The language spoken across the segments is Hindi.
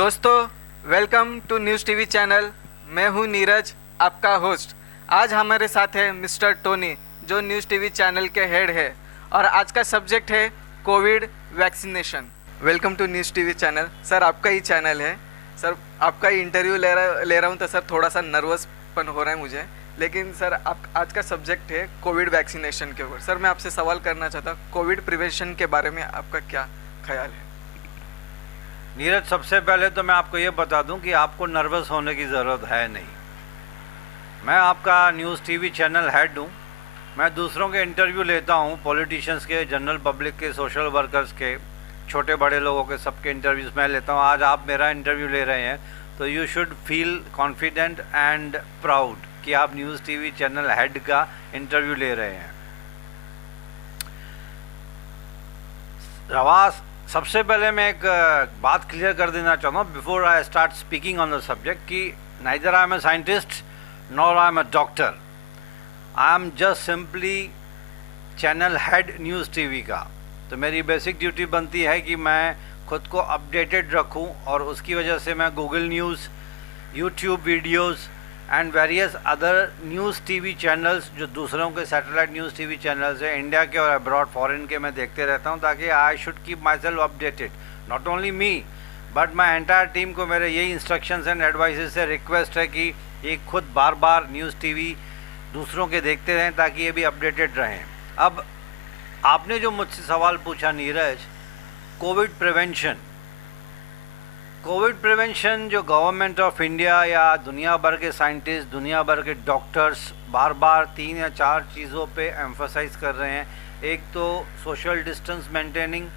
दोस्तों, welcome to news TV channel. मैं हूं नीरज, आपका होस्ट। आज हमारे साथ है मिस्टर टोनी, जो न्यूज़ टीवी चैनल के हेड है, और आज का सब्जेक्ट है Covid vaccination. Welcome to news TV channel. Sir, आपका ही चैनल है। सर, आपका ही इंटरव्यू ले रहा हूं तो सर थोड़ा सा नर्वसपन हो रहा है मुझे। लेकिन सर, आप आज का सब्जेक्ट है कोविड वैक्सीनेशन के ऊपर। सर, मैं आपसे सवाल करना चाहता हूँ, कोविड प्रिवेंशन के बारे में आपका क्या ख्याल है? नीरज, सबसे पहले तो मैं आपको ये बता दूं कि आपको नर्वस होने की ज़रूरत है नहीं। मैं आपका न्यूज़ टीवी चैनल हेड हूं। मैं दूसरों के इंटरव्यू लेता हूं, पॉलिटिशियंस के, जनरल पब्लिक के, सोशल वर्कर्स के, छोटे बड़े लोगों के, सबके इंटरव्यूज़ मैं लेता हूं। आज आप मेरा इंटरव्यू ले रहे हैं तो you should feel confident and proud कि आप न्यूज़ टीवी चैनल हेड का इंटरव्यू ले रहे हैं। रवास, सबसे पहले मैं एक बात क्लियर कर देना चाहता हूँ before I start speaking on the subject कि neither I am a scientist nor I am a doctor. I am just simply channel head news TV का। तो मेरी बेसिक ड्यूटी बनती है कि मैं खुद को अपडेटेड रखूं, और उसकी वजह से मैं Google news, YouTube videos and various other news TV channels जो दूसरों के सैटेलाइट न्यूज़ टीवी चैनल्स हैं, इंडिया के और अब्रॉड फॉरेन के, मैं देखते रहता हूं, ताकि I should keep my self updated. Not only me but my entire team को मेरे यही इंस्ट्रक्शंस एंड एडवाइसेस से रिक्वेस्ट है कि ये खुद बार बार न्यूज़ टीवी दूसरों के देखते रहें ताकि ये भी अपडेटेड रहें। अब आपने जो मुझसे सवाल पूछा नीरज, कोविड प्रिवेंशन जो गवर्नमेंट ऑफ इंडिया या दुनिया भर के साइंटिस्ट, दुनिया भर के डॉक्टर्स बार बार 3 या 4 चीज़ों पे एम्फसाइज कर रहे हैं। एक तो social distance maintaining,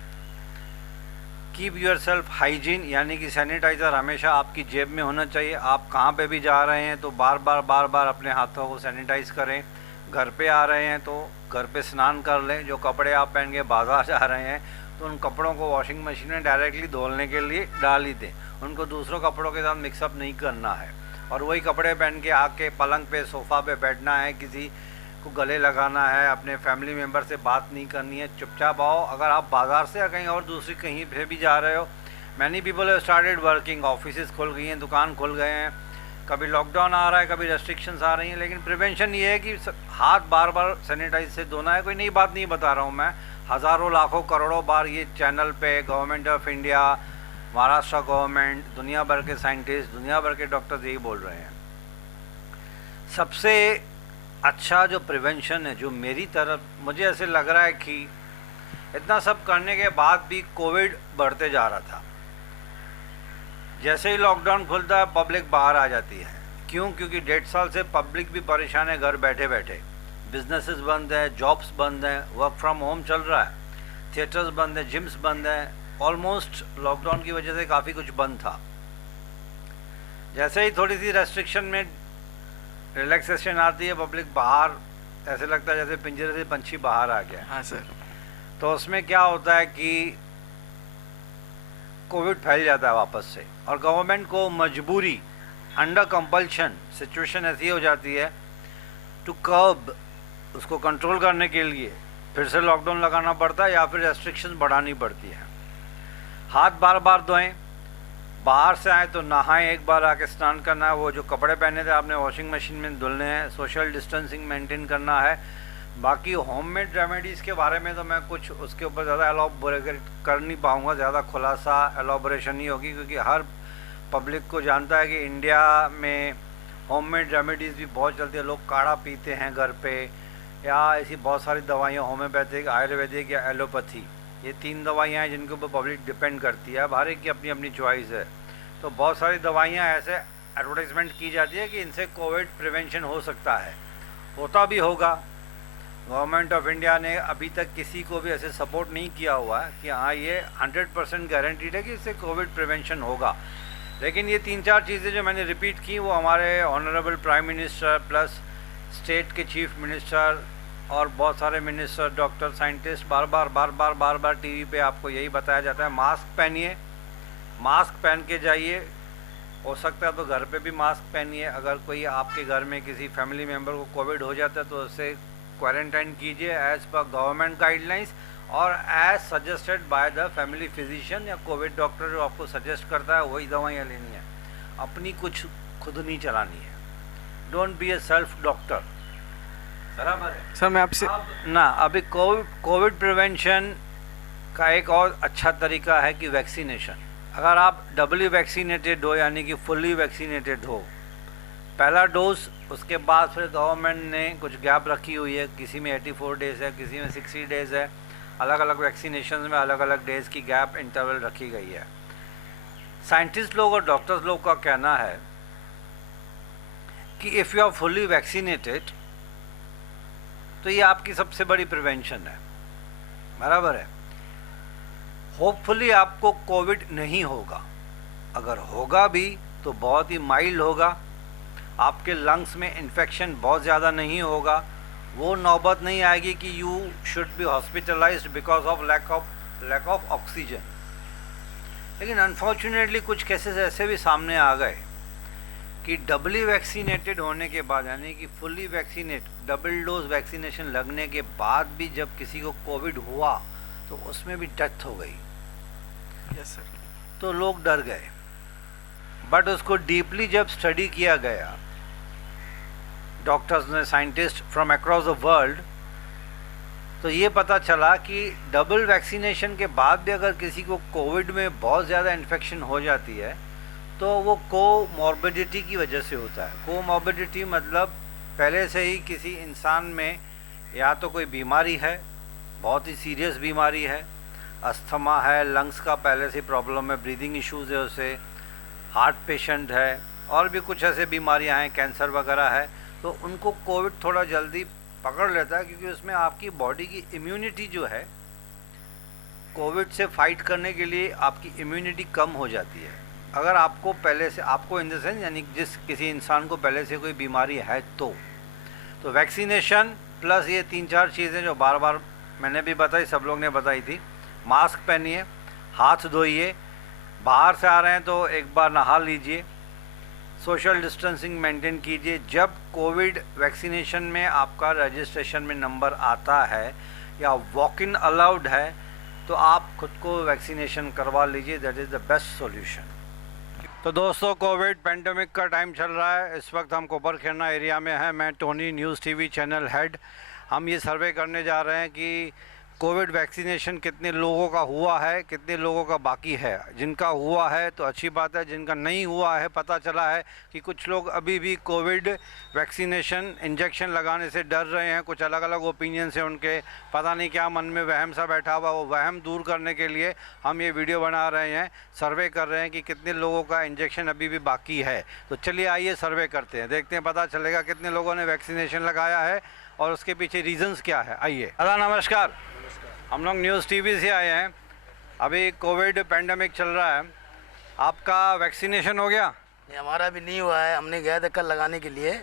keep your self hygiene, यानी कि सैनिटाइज़र हमेशा आपकी जेब में होना चाहिए। आप कहाँ पे भी जा रहे हैं तो बार बार अपने हाथों को सैनिटाइज करें। घर पे आ रहे हैं तो घर पे स्नान कर लें। जो कपड़े आप पहन के बाजार जा रहे हैं तो उन कपड़ों को वॉशिंग मशीन में डायरेक्टली धोने के लिए डाल ही दें। उनको दूसरों कपड़ों के साथ मिक्सअप नहीं करना है, और वही कपड़े पहन के आके पलंग पे, सोफ़ा पे बैठना है, किसी को गले लगाना है, अपने फैमिली मेम्बर से बात नहीं करनी है। चुपचाप आओ। अगर आप बाज़ार से या कहीं और दूसरी कहीं पे भी जा रहे हो, many people have started working, offices खुल गई हैं, दुकान खुल गए हैं, कभी लॉकडाउन आ रहा है, कभी रेस्ट्रिक्शंस आ रही हैं, लेकिन प्रिवेंशन ये है कि हाथ बार बार सैनिटाइज से धोना है। कोई नई बात नहीं बता रहा हूँ मैं। हज़ारों, लाखों, करोड़ों बार ये चैनल पे government of India, Maharashtra government, दुनिया भर के साइंटिस्ट, दुनिया भर के डॉक्टर्स यही बोल रहे हैं। सबसे अच्छा जो प्रिवेंशन है, जो मेरी तरफ मुझे ऐसे लग रहा है कि इतना सब करने के बाद भी कोविड बढ़ते जा रहा था। जैसे ही लॉकडाउन खुलता है पब्लिक बाहर आ जाती है। क्यों? क्योंकि 1.5 साल से पब्लिक भी परेशान है घर बैठे बैठे। बिजनेसेस बंद है, जॉब्स बंद हैं, वर्क फ्रॉम होम चल रहा है, थिएटर्स बंद है, जिम्स बंद हैं। ऑलमोस्ट लॉकडाउन की वजह से काफ़ी कुछ बंद था। जैसे ही थोड़ी सी रेस्ट्रिक्शन में रिलैक्सेशन आती है, पब्लिक बाहर, ऐसे लगता है जैसे पिंजरे से पंछी बाहर आ गया। हाँ सर। तो उसमें क्या होता है कि कोविड फैल जाता है वापस से, और गवर्नमेंट को मजबूरी, अंडर कंपल्शन सिचुएशन ऐसी हो जाती है टू कर्ब, उसको कंट्रोल करने के लिए फिर से लॉकडाउन लगाना पड़ता है या फिर रेस्ट्रिक्शंस बढ़ानी पड़ती है। हाथ बार बार धोएं, बाहर से आए तो नहाएं, एक बार आके स्नान करना है, वो जो कपड़े पहने थे आपने वॉशिंग मशीन में धुलने हैं, सोशल डिस्टेंसिंग मेंटेन करना है। बाकी होममेड रेमेडीज़ के बारे में तो मैं कुछ उसके ऊपर ज़्यादा एलॉबरेट कर नहीं पाऊँगा, ज़्यादा खुलासा एलॉबरेशन नहीं होगी, क्योंकि हर पब्लिक को जानता है कि इंडिया में होममेड रेमेडीज़ भी बहुत चलती है। लोग काढ़ा पीते हैं घर पे, या ऐसी बहुत सारी दवाइयाँ, होम्योपैथिक, आयुर्वेदिक या एलोपैथी, ये 3 दवाइयाँ हैं जिनके ऊपर पब्लिक डिपेंड करती है। अब हर एक की अपनी अपनी चॉइस है। तो बहुत सारी दवाइयाँ ऐसे एडवर्टाइजमेंट की जाती है कि इनसे कोविड प्रिवेंशन हो सकता है, होता भी होगा। गवर्नमेंट ऑफ इंडिया ने अभी तक किसी को भी ऐसे सपोर्ट नहीं किया हुआ है कि हाँ ये 100% गारंटीड है कि इससे कोविड प्रिवेंशन होगा। लेकिन ये 3-4 चीज़ें जो मैंने रिपीट की, वो हमारे honourable prime minister plus state के चीफ मिनिस्टर और बहुत सारे मिनिस्टर, डॉक्टर, साइंटिस्ट बार बार टीवी पे आपको यही बताया जाता है, मास्क पहनिए, मास्क पहन के जाइए। हो सकता है तो घर पे भी मास्क पहनिए। अगर कोई आपके घर में किसी फैमिली मेम्बर को कोविड हो जाता है तो उससे क्वारंटाइन कीजिए एज़ पर गवर्नमेंट गाइडलाइंस, और as suggested by the family physician या कोविड डॉक्टर जो आपको सजेस्ट करता है वही दवाइयाँ लेनी है, अपनी कुछ खुद नहीं चलानी है। Don't be A self doctor. बराबर है सर मैं आपसे ना। अभी कोविड प्रिवेंशन का एक और अच्छा तरीका है कि वैक्सीनेशन। अगर आप डबली वैक्सीनेटेड हो यानी कि फुल्ली वैक्सीनेटेड हो, पहला डोज, उसके बाद फिर गवर्नमेंट ने कुछ गैप रखी हुई है, किसी में 84 डेज़ है, किसी में 60 डेज़ है, अलग अलग वैक्सीनेशन में अलग अलग डेज़ की गैप इंटरवल रखी गई है। साइंटिस्ट लोग और डॉक्टर्स लोग का कहना है कि if you are fully vaccinated तो ये आपकी सबसे बड़ी प्रिवेंशन है। बराबर है। होपफुली आपको कोविड नहीं होगा, अगर होगा भी तो बहुत ही माइल्ड होगा, आपके लंग्स में इन्फेक्शन बहुत ज़्यादा नहीं होगा, वो नौबत नहीं आएगी कि you should be hospitalized because of lack of oxygen. लेकिन अनफॉर्चुनेटली कुछ केसेस ऐसे भी सामने आ गए कि डबली वैक्सीनेटेड होने के बाद यानी कि fully vaccinate double dose vaccination लगने के बाद भी जब किसी को कोविड हुआ तो उसमें भी डेथ हो गई। Yes sir. तो लोग डर गए, बट उसको डीपली जब स्टडी किया गया डॉक्टर्स ने, scientist from across the world, तो ये पता चला कि डबल वैक्सीनेशन के बाद भी अगर किसी को कोविड में बहुत ज़्यादा इन्फेक्शन हो जाती है तो वो कोमॉर्बिडिटी की वजह से होता है। कोमॉर्बिडिटी मतलब पहले से ही किसी इंसान में या तो कोई बीमारी है, बहुत ही सीरियस बीमारी है, अस्थमा है, लंग्स का पहले से प्रॉब्लम है, ब्रीदिंग इश्यूज है उसे, हार्ट पेशेंट है, और भी कुछ ऐसे बीमारियां हैं, कैंसर वगैरह है, तो उनको कोविड थोड़ा जल्दी पकड़ लेता है क्योंकि उसमें आपकी बॉडी की इम्यूनिटी जो है कोविड से फाइट करने के लिए आपकी इम्यूनिटी कम हो जाती है। अगर आपको पहले से, आपको इन द सेंस यानी जिस किसी इंसान को पहले से कोई बीमारी है तो वैक्सीनेशन प्लस ये 3-4 चीज़ें जो बार बार मैंने भी बताई, सब लोग ने बताई थी। मास्क पहनिए, हाथ धोइए, बाहर से आ रहे हैं तो एक बार नहा लीजिए, सोशल डिस्टेंसिंग मेंटेन कीजिए। जब कोविड वैक्सीनेशन में आपका रजिस्ट्रेशन में नंबर आता है या वॉक इन अलाउड है तो आप खुद को वैक्सीनेशन करवा लीजिए, that is the best solution. तो दोस्तों, कोविड पेंडेमिक का टाइम चल रहा है। इस वक्त हम कोपरखेरना एरिया में हैं। मैं Tony, news TV channel head. हम ये सर्वे करने जा रहे हैं कि कोविड वैक्सीनेशन कितने लोगों का हुआ है, कितने लोगों का बाकी है। जिनका हुआ है तो अच्छी बात है, जिनका नहीं हुआ है, पता चला है कि कुछ लोग अभी भी कोविड वैक्सीनेशन इंजेक्शन लगाने से डर रहे हैं। कुछ अलग अलग ओपिनियंस हैं उनके, पता नहीं क्या मन में वहम सा बैठा हुआ, वो वहम दूर करने के लिए हम ये वीडियो बना रहे हैं, सर्वे कर रहे हैं कि कितने लोगों का इंजेक्शन अभी भी बाकी है। तो चलिए आइए सर्वे करते हैं, देखते हैं पता चलेगा कितने लोगों ने वैक्सीनेशन लगाया है और उसके पीछे रीजंस क्या है। आइए। दादा नमस्कार। हम लोग न्यूज़ टीवी से आए हैं। अभी कोविड पेंडेमिक चल रहा है, आपका वैक्सीनेशन हो गया? नहीं, हमारा भी नहीं हुआ है। हमने गया था कल लगाने के लिए।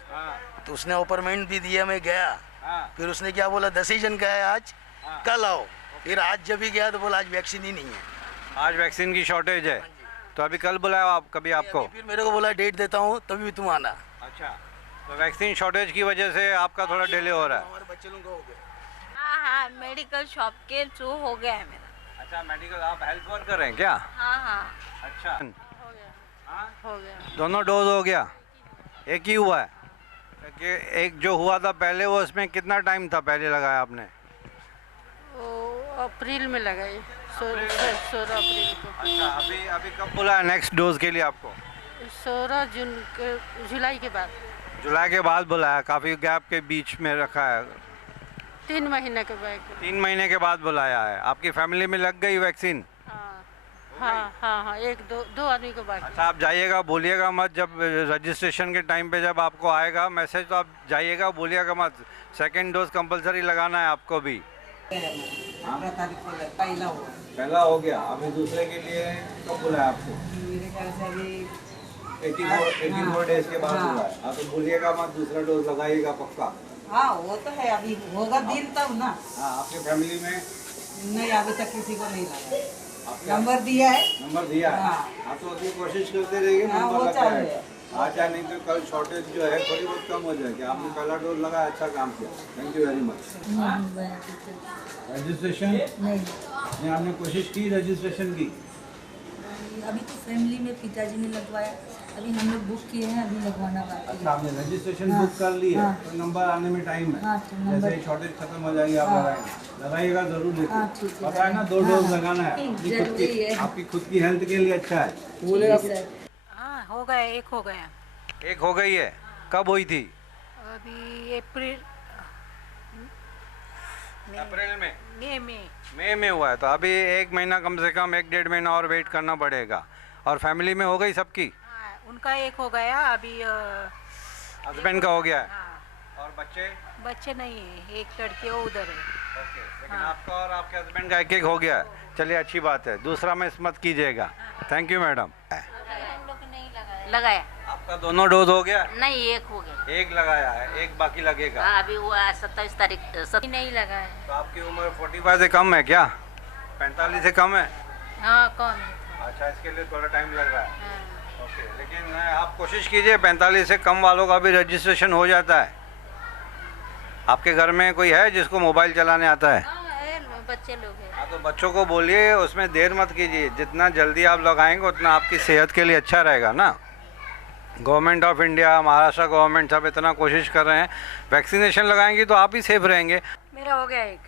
तो उसने अपॉइंटमेंट भी दिया, मैं गया। फिर उसने क्या बोला, डिसीजन का है आज, कल आओ। फिर आज जब भी गया तो बोला आज वैक्सीन ही नहीं है, आज वैक्सीन की शॉर्टेज है। तो अभी कल बुलाया आप कभी आपको? फिर मेरे को बोला डेट देता हूँ तभी भी तुम आना। अच्छा, तो वैक्सीन शॉर्टेज की वजह से आपका थोड़ा डिले हो रहा है। हमारे बच्चे लोगों का हो गया। हाँ, मेडिकल शॉप के थ्रू हो गया है मेरा। अच्छा, मेडिकल, आप हेल्थ वर्कर हैं क्या? हाँ। अच्छा, हो गया। हो गया। दोनों डोज हो गया? एक ही हुआ है? एक जो हुआ था पहले, वो उसमें कितना टाइम था पहले लगाया आपने? वो अप्रैल में लगाई, 16 अप्रैल को। अच्छा, अभी कब बुलाया नेक्स्ट डोज के लिए आपको? 16 जुलाई के बाद। जुलाई के बाद बुलाया, काफ़ी गैप के बीच में रखा है। 3 महीने के बाद। 3 महीने के बाद बुलाया है। आपकी फैमिली में लग गई वैक्सीन? हाँ, एक दो आदमी को बाकी। अच्छा, आप जाइएगा, बोलिएगा मत, जब रजिस्ट्रेशन के टाइम पे जब आपको आएगा मैसेज तो आप जाइएगा, बोलिएगा मत। सेकेंड डोज कंपलसरी लगाना है आपको भी। पहला हो गया, अभी दूसरे के लिए कब बुलाया आपको? मेरे ख्याल से अभी 84 डेज के बाद बुलाया। हाँ, तो बोलिएगा मत, दूसरा डोज लगाइएगा पक्का। हाँ, वो तो है, अभी होगा दिन तब ना। हाँ, आपकी फैमिली में? नहीं, अभी तक किसी को नहीं लगा। नंबर दिया है। नंबर दिया है? हाँ। तो अपनी कोशिश करते रहिए, हाँ, नंबर वो लग चालू जाएगा। है। आज या नहीं तो कल शॉर्टेज जो है थोड़ी बहुत कम हो जाएगी। आपने पहला डोज लगा, अच्छा काम किया, thank you very much. Registration नहीं आपने कोशिश की, रजिस्ट्रेशन की? अभी तो फैमिली में पिताजी ने लगवाया, अभी हम लोग बुक किए हैं, अभी लगवाना बाकी है। अच्छा आपने रजिस्ट्रेशन बुक कर ली है, तो नंबर आने में टाइम है। तो नंबर जैसे ही शॉर्टेज खत्म हो जाएगी आप लगाइएगा जरूर। लेकिन ठीक है। पता है ना 2 डोज लगाना है, आपकी खुद की हेल्थ के लिए अच्छा है। हाँ हो गया, एक हो गया। एक हो गई है, कब हुई थी? अभी अप्रैल अप्रैल में, में मई में हुआ है। तो अभी 1 महीना कम से कम 1-1.5 महीना और वेट करना पड़ेगा। और फैमिली में हो गई सबकी? हाँ, उनका एक हो गया अभी। हस्बैंड का हो गया है? हाँ, और बच्चे? बच्चे नहीं है, एक लड़की वो उधर है। ओके, लेकिन आपका और आपके हस्बैंड का एक होग गया है। चलिए अच्छी बात है, दूसरा मिस मत कीजिएगा। Thank you madam. हम लोग नहीं लगाया। लगाया आपका दोनों डोज हो गया? नहीं, एक हो गया। एक लगाया है, एक बाकी लगेगा। हाँ, अभी हुआ 27 तारीख नहीं लगाया। तो आपकी उम्र 45 से कम है क्या? 45 से कम है? हाँ कौन है? अच्छा, इसके लिए थोड़ा टाइम लग रहा है। हाँ। ओके, लेकिन आप कोशिश कीजिए 45 से कम वालों का भी रजिस्ट्रेशन हो जाता है। आपके घर में कोई है जिसको मोबाइल चलाने आता है? हाँ है, बच्चे लोग हैं। हाँ, तो बच्चों को बोलिए, उसमें देर मत कीजिए। जितना जल्दी आप लगाएंगे उतना आपकी सेहत के लिए अच्छा रहेगा ना। Government of India, Maharashtra government सब इतना कोशिश कर रहे हैं। वैक्सीनेशन लगाएंगे तो आप ही सेफ रहेंगे। मेरा हो गया एक।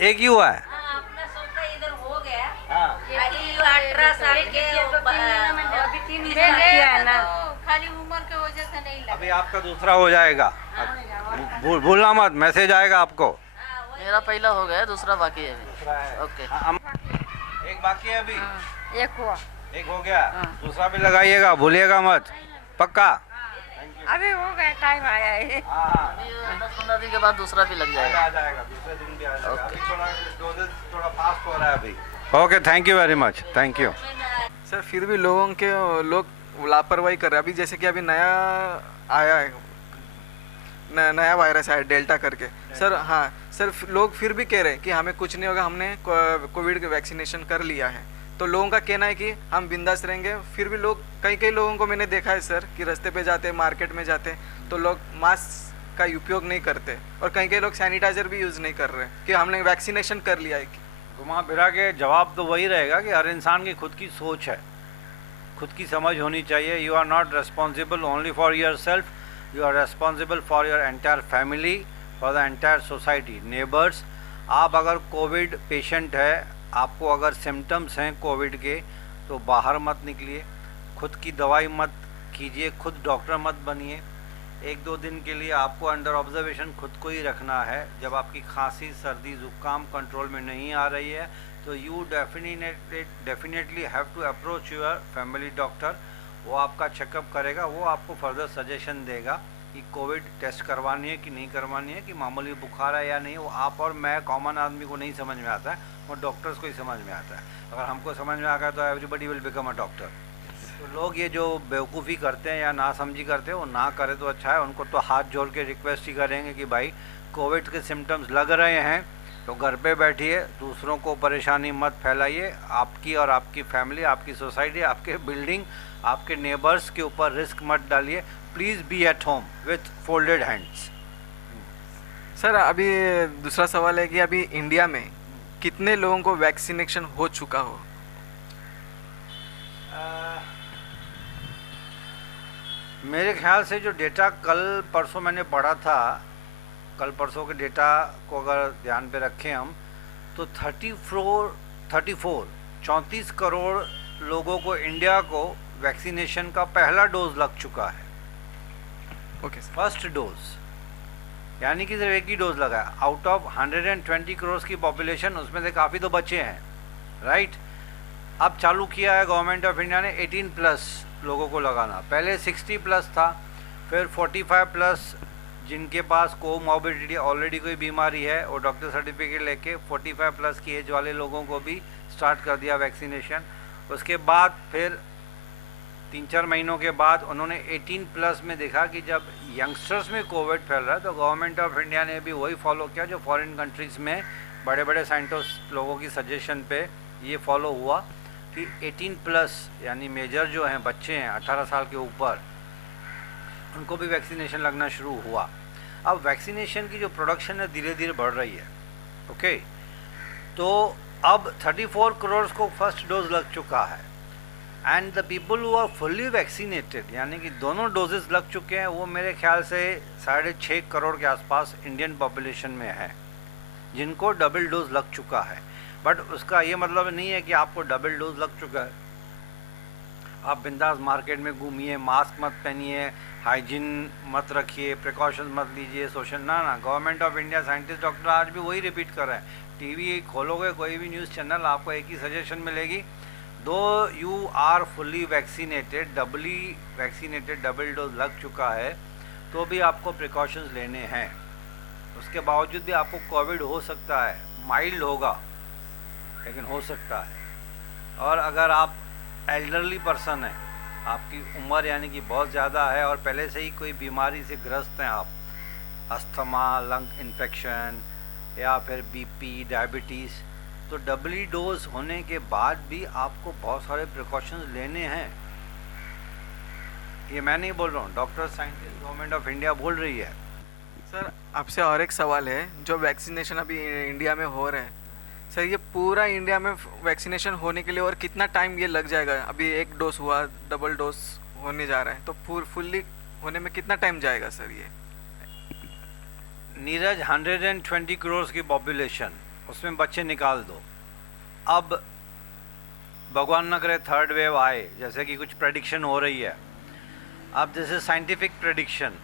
एक ही हुआ है? हाँ, अपना सबका इधर हो गया। हाँ। अभी 18 साल के अभी 3 महीना किया है ना। खाली उम्र के वजह से नहीं लगा। अभी आपका दूसरा हो जाएगा। भूलना मत, मैसेज आएगा आपको। मेरा पहला हो गया, दूसरा बाकी है अभी। दूसरा है। ओके। एक बाकी है अभी। एक हुआ। एक हो गया, दूसरा भी लगाइएगा, भूलिएगा मत, पक्का। अभी हो गया, टाइम आया है। हाँ, 10-15 दिन के बाद दूसरा भी लग जाएगा। आ जाएगा, दूसरे दिन भी आ जाएगा। अभी थोड़ा डोजेस थोड़ा फास्ट हो रहा है अभी। Okay, thank you very much, thank you. Sir फिर भी लोग लापरवाही कर रहे हैं। अभी जैसे कि अभी नया आया है, नया वायरस आया डेल्टा करके। सर हाँ सर, लोग फिर भी कह रहे हैं कि हमें कुछ नहीं होगा, हमने कोविड वैक्सीनेशन कर लिया है। तो लोगों का कहना है कि हम बिंदास रहेंगे। फिर भी लोग, कई लोगों को मैंने देखा है सर कि रास्ते पे जाते, मार्केट में जाते तो लोग मास्क का उपयोग नहीं करते, और कई लोग सैनिटाइजर भी यूज़ नहीं कर रहे कि हमने वैक्सीनेशन कर लिया है। घुमा फिरा के जवाब तो वही रहेगा कि हर इंसान की खुद की सोच है, खुद की समझ होनी चाहिए। You are not responsible only for yourself, you are responsible for your entire family, for the entire society, neighbours. आप अगर कोविड पेशेंट है, आपको अगर सिम्टम्स हैं कोविड के, तो बाहर मत निकलिए, खुद की दवाई मत कीजिए, खुद डॉक्टर मत बनिए। 1-2 दिन के लिए आपको अंडर ऑब्जर्वेशन खुद को ही रखना है। जब आपकी खांसी, सर्दी, ज़ुकाम कंट्रोल में नहीं आ रही है तो you definitely have to approach your family doctor. वो आपका चेकअप करेगा, वो आपको फर्दर सजेशन देगा कि कोविड टेस्ट करवानी है कि नहीं करवानी है, कि मामूली बुखार है या नहीं। वो आप और मैं कॉमन आदमी को नहीं समझ में आता है, वो डॉक्टर्स को ही समझ में आता है। अगर हमको समझ में आ गया तो everybody will become a doctor. तो लोग ये जो बेवकूफ़ी करते हैं या नासमझी करते हैं, वो ना करे तो अच्छा है। उनको तो हाथ जोड़ के रिक्वेस्ट ही करेंगे कि भाई कोविड के सिम्टम्स लग रहे हैं तो घर पे बैठिए, दूसरों को परेशानी मत फैलाइए। आपकी और आपकी फैमिली, आपकी सोसाइटी, आपके बिल्डिंग, आपके नेबर्स के ऊपर रिस्क मत डालिए। Please be at home with folded hands. Sir अभी दूसरा सवाल है कि अभी इंडिया में कितने लोगों को वैक्सीनेशन हो चुका हो? मेरे ख्याल से जो डेटा कल परसों मैंने पढ़ा था, कल परसों के डेटा को अगर ध्यान पे रखें हम, तो 34 करोड़ लोगों को, इंडिया को वैक्सीनेशन का पहला डोज लग चुका है। Okay sir. फर्स्ट डोज, यानी कि सिर्फ एक ही डोज लगा है। आउट ऑफ 120 करोड़ की पॉपुलेशन, उसमें से काफ़ी तो बचे हैं, राइट। अब चालू किया है गवर्नमेंट ऑफ इंडिया ने 18+ लोगों को लगाना। पहले 60+ था, फिर 45+ जिनके पास कोमॉर्बिडिटी, ऑलरेडी कोई बीमारी है, वो डॉक्टर सर्टिफिकेट लेके 45+ की एज वाले लोगों को भी स्टार्ट कर दिया वैक्सीनेशन। उसके बाद फिर 3-4 महीनों के बाद उन्होंने 18+ में देखा कि जब यंगस्टर्स में कोविड फैल रहा है, तो गवर्नमेंट ऑफ इंडिया ने भी वही फॉलो किया जो फॉरेन कंट्रीज़ में बड़े बड़े साइंटिस्ट लोगों की सजेशन पे ये फॉलो हुआ कि 18+ यानी मेजर जो हैं, बच्चे हैं 18 साल के ऊपर, उनको भी वैक्सीनेशन लगना शुरू हुआ। अब वैक्सीनेशन की जो प्रोडक्शन है धीरे धीरे बढ़ रही है। ओके, तो अब 34 करोड़ को फर्स्ट डोज लग चुका है and the people who are fully vaccinated यानी कि दोनों डोजेस लग चुके हैं वो मेरे ख्याल से 6.5 करोड़ के आसपास इंडियन पॉपुलेशन में है जिनको डबल डोज लग चुका है। बट उसका ये मतलब नहीं है कि आपको डबल डोज लग चुका है आप बिंदास मार्केट में घूमिए, मास्क मत पहनिए, हाइजीन मत रखिए, प्रिकॉशन मत लीजिए, सोशल ना। Government of India scientist doctor आज भी वही रिपीट कर रहे हैं। टीवी खोलोगे कोई भी न्यूज़ चैनल आपको एक ही सजेशन मिलेगी, though you are fully vaccinated, doubly vaccinated, double dose लग चुका है तो भी आपको प्रिकॉशंस लेने हैं। उसके बावजूद भी आपको कोविड हो सकता है, माइल्ड होगा लेकिन हो सकता है। और अगर आप एल्डरली पर्सन है, आपकी उम्र यानी कि बहुत ज़्यादा है और पहले से ही कोई बीमारी से ग्रस्त हैं आप, अस्थमा, लंग इन्फेक्शन या फिर बीपी, डायबिटीज़, तो डबली डोज होने के बाद भी आपको बहुत सारे प्रिकॉशंस लेने हैं। ये मैं नहीं बोल रहा हूँ, doctor scientist government of India बोल रही है। सर आपसे और एक सवाल है, जो वैक्सीनेशन अभी इंडिया में हो रहा है सर, ये पूरा इंडिया में वैक्सीनेशन होने के लिए और कितना टाइम ये लग जाएगा? अभी एक डोज हुआ, डबल डोज होने जा रहा है, तो फुल्ली होने में कितना टाइम जाएगा सर? ये नीरज 120 करोड़ की पॉपुलेशन, उसमें बच्चे निकाल दो। अब भगवान न करे थर्ड वेव आए, जैसे कि कुछ प्रेडिक्शन हो रही है। अब दिस इज साइंटिफिक प्रेडिक्शन,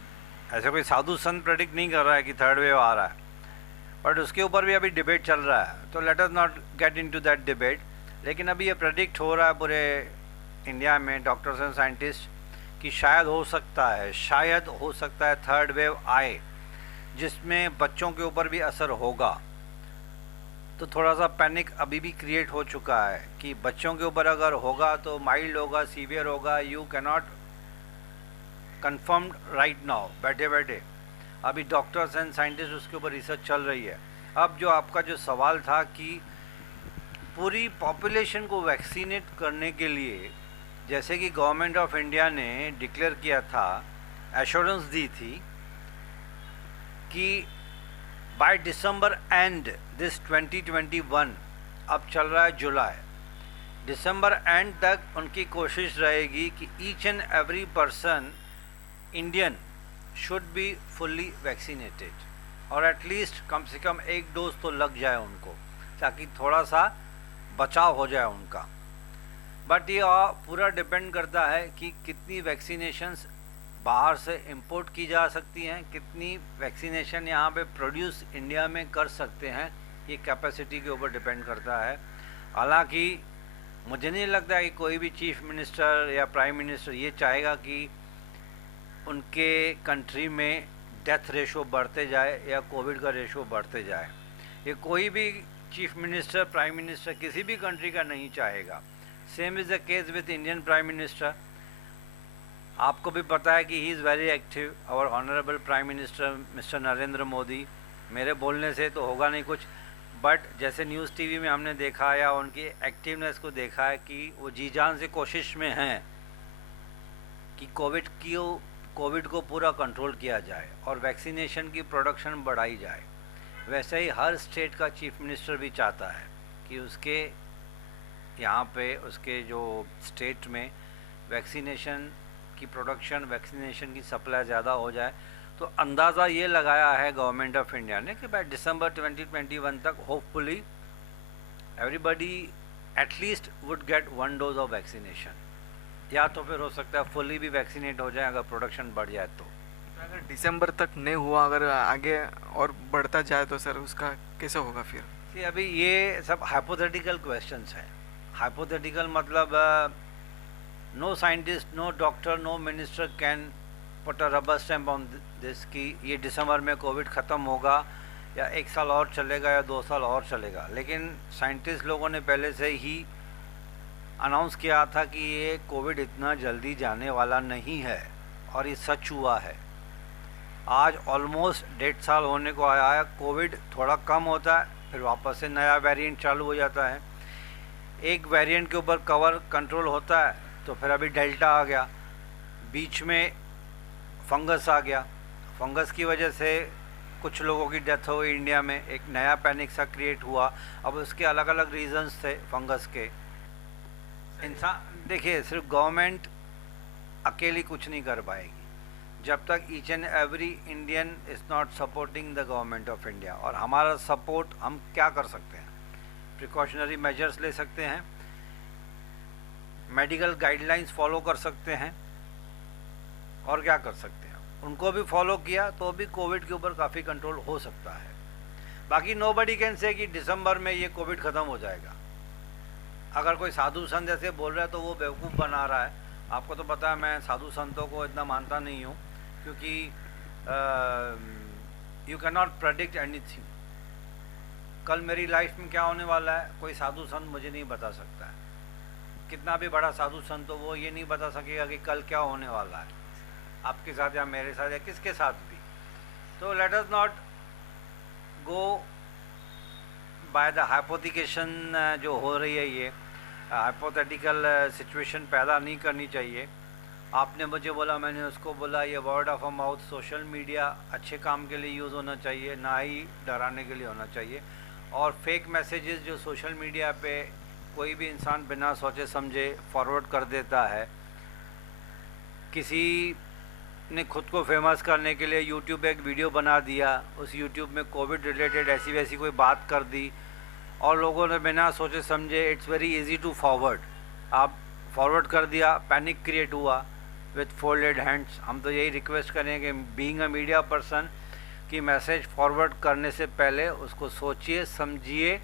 ऐसे कोई साधु संत प्रेडिक्ट नहीं कर रहा है कि थर्ड वेव आ रहा है, बट उसके ऊपर भी अभी डिबेट चल रहा है, तो let us not get into that debate. लेकिन अभी ये प्रेडिक्ट हो रहा है पूरे इंडिया में डॉक्टर्स एंड साइंटिस्ट कि शायद हो सकता है थर्ड वेव आए जिसमें बच्चों के ऊपर भी असर होगा। तो थोड़ा सा पैनिक अभी भी क्रिएट हो चुका है कि बच्चों के ऊपर अगर होगा तो माइल्ड होगा, सीवियर होगा, you can not confirmed right now, बैठे बैठे अभी डॉक्टर्स एंड साइंटिस्ट उसके ऊपर रिसर्च चल रही है। अब जो आपका जो सवाल था कि पूरी पॉपुलेशन को वैक्सीनेट करने के लिए, जैसे कि गवर्नमेंट ऑफ इंडिया ने डिक्लेयर किया था, एश्योरेंस दी थी कि बाय दिसंबर एंड दिस 2021, अब चल रहा है जुलाई, दिसंबर एंड तक उनकी कोशिश रहेगी कि each and every person Indian should be fully vaccinated और एटलीस्ट कम से कम एक डोज तो लग जाए उनको, ताकि थोड़ा सा बचाव हो जाए उनका। बट ये पूरा डिपेंड करता है कि कितनी वैक्सीनेशंस बाहर से इंपोर्ट की जा सकती हैं, कितनी वैक्सीनेशन यहाँ पे प्रोड्यूस इंडिया में कर सकते हैं, ये कैपेसिटी के ऊपर डिपेंड करता है। हालांकि मुझे नहीं लगता कि कोई भी चीफ मिनिस्टर या प्राइम मिनिस्टर ये चाहेगा कि उनके कंट्री में डेथ रेशो बढ़ते जाए या कोविड का रेशो बढ़ते जाए। ये कोई भी चीफ मिनिस्टर, प्राइम मिनिस्टर किसी भी कंट्री का नहीं चाहेगा। Same is the case with Indian prime minister. आपको भी पता है कि he is very active, our honourable prime minister mister Narendra Modi. मेरे बोलने से तो होगा नहीं कुछ, बट जैसे न्यूज़ टीवी में हमने देखा या उनकी एक्टिवनेस को देखा है कि वो जी जान से कोशिश में हैं कि कोविड को पूरा कंट्रोल किया जाए और वैक्सीनेशन की प्रोडक्शन बढ़ाई जाए। वैसे ही हर स्टेट का चीफ मिनिस्टर भी चाहता है कि उसके यहाँ पे उसके जो स्टेट में वैक्सीनेशन की प्रोडक्शन, वैक्सीनेशन की सप्लाई ज़्यादा हो जाए। तो अंदाज़ा ये लगाया है गवर्नमेंट ऑफ इंडिया ने कि बाय दिसंबर 2021 तक hopefully everybody at least would get 1 dose of vaccination, या तो फिर हो सकता है फुल्ली भी वैक्सीनेट हो जाए अगर प्रोडक्शन बढ़ जाए तो। अगर दिसंबर तक नहीं हुआ, अगर आगे और बढ़ता जाए तो सर उसका कैसे होगा फिर? कि अभी ये सब हाइपोथेटिकल क्वेश्चंस हैं। हाइपोथेटिकल मतलब no scientist, no doctor, no minister can put a rubber stamp on this कि ये दिसंबर में कोविड ख़त्म होगा या 1 साल और चलेगा या 2 साल और चलेगा। लेकिन साइंटिस्ट लोगों ने पहले से ही अनाउंस किया था कि ये कोविड इतना जल्दी जाने वाला नहीं है और ये सच हुआ है। आज ऑलमोस्ट 1.5 साल होने को आया है। कोविड थोड़ा कम होता है, फिर वापस से नया वेरिएंट चालू हो जाता है। एक वेरिएंट के ऊपर कवर कंट्रोल होता है तो फिर अभी डेल्टा आ गया, बीच में फंगस आ गया, फंगस की वजह से कुछ लोगों की डेथ हो गई इंडिया में, एक नया पैनिक सा क्रिएट हुआ। अब उसके अलग अलग रीजंस थे फंगस के। इंसान देखिए, सिर्फ गवर्नमेंट अकेली कुछ नहीं कर पाएगी जब तक each and every Indian is not supporting the government of India. और हमारा सपोर्ट हम क्या कर सकते हैं? प्रिकॉशनरी मेजर्स ले सकते हैं, मेडिकल गाइडलाइंस फॉलो कर सकते हैं, और क्या कर सकते हैं? उनको भी फॉलो किया तो भी कोविड के ऊपर काफ़ी कंट्रोल हो सकता है। बाकी नोबडी कैन से कि दिसंबर में ये कोविड ख़त्म हो जाएगा। अगर कोई साधु संत ऐसे बोल रहा है तो वो बेवकूफ़ बना रहा है। आपको तो पता है मैं साधु संतों को इतना मानता नहीं हूँ, क्योंकि you can not predict anything. कल मेरी लाइफ में क्या होने वाला है कोई साधु संत मुझे नहीं बता सकता है। कितना भी बड़ा साधु संत हो, वो ये नहीं बता सकेगा कि कल क्या होने वाला है आपके साथ या मेरे साथ या किसके साथ भी। तो let us not go by the hypothecation जो हो रही है, ये हाइपोथेटिकल सिचुएशन पैदा नहीं करनी चाहिए। आपने मुझे बोला, मैंने उसको बोला, ये word of mouth social media अच्छे काम के लिए यूज़ होना चाहिए, ना ही डराने के लिए होना चाहिए। और फेक मैसेजेस जो सोशल मीडिया पे कोई भी इंसान बिना सोचे समझे फॉरवर्ड कर देता है। किसी ने खुद को फेमस करने के लिए यूट्यूब पे एक वीडियो बना दिया, उस यूट्यूब में कोविड रिलेटेड ऐसी वैसी कोई बात कर दी और लोगों ने बिना सोचे समझे, it's very easy to forward, आप फॉरवर्ड कर दिया, पैनिक क्रिएट हुआ विथ फोल्डेड हैंड्स। हम तो यही रिक्वेस्ट करेंगे बीइंग अ मीडिया पर्सन कि मैसेज फॉरवर्ड करने से पहले उसको सोचिए समझिए,